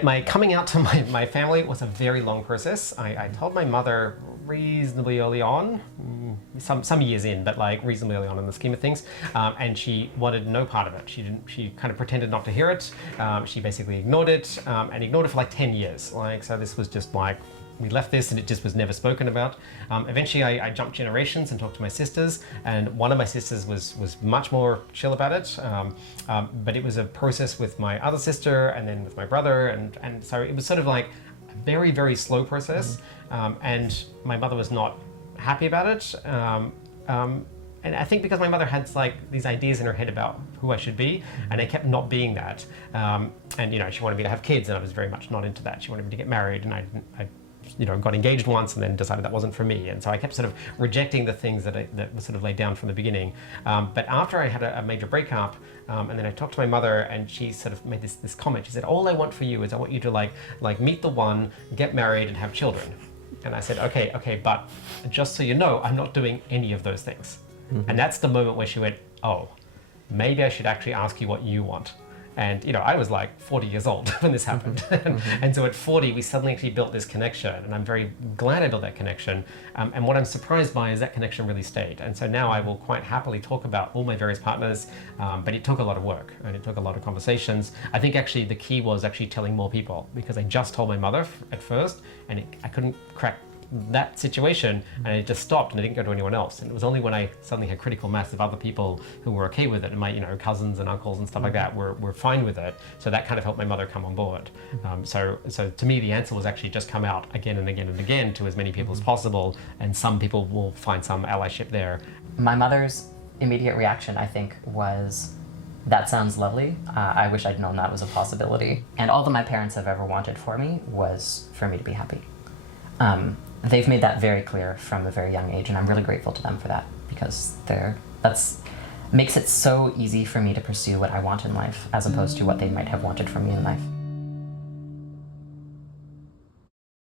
My coming out to my family was a very long process. I told my mother reasonably early on, some years in, but like reasonably early on in the scheme of things, and she wanted no part of it. She kind of pretended not to hear it. She basically ignored it, and ignored it for like 10 years. So this was just like, we left this and it just was never spoken about. Eventually I jumped generations and talked to my sisters, and one of my sisters was much more chill about it, but it was a process with my other sister and then with my brother, and so it was sort of like a very, very slow process, and my mother was not happy about it. And I think because my mother had like these ideas in her head about who I should be, and I kept not being that. And she wanted me to have kids, and I was very much not into that. She wanted me to get married, and I got engaged once and then decided that wasn't for me. And so I kept sort of rejecting the things that were sort of laid down from the beginning. But after I had a major breakup, and then I talked to my mother, and she sort of made this comment. She said, all I want for you is I want you to like meet the one, get married, and have children. And I said, okay, but just so you know, I'm not doing any of those things. Mm-hmm. And that's the moment where she went, oh, maybe I should actually ask you what you want. And I was like 40 years old when this happened. Mm-hmm. And so at 40, we suddenly actually built this connection, and I'm very glad I built that connection. And what I'm surprised by is that connection really stayed. And so now I will quite happily talk about all my various partners, but it took a lot of work and it took a lot of conversations. I think actually the key was actually telling more people, because I just told my mother at first, and I couldn't crack that situation, and it just stopped and I didn't go to anyone else. And it was only when I suddenly had critical mass of other people who were okay with it, and my cousins and uncles and stuff like that were fine with it. So that kind of helped my mother come on board. So to me, the answer was actually just come out again and again and again to as many people as possible, and some people will find some allyship there. My mother's immediate reaction, I think, was, that sounds lovely. I wish I'd known that was a possibility. And all that my parents have ever wanted for me was for me to be happy. They've made that very clear from a very young age, and I'm really grateful to them for that, because that's makes it so easy for me to pursue what I want in life, as opposed to what they might have wanted from me in life.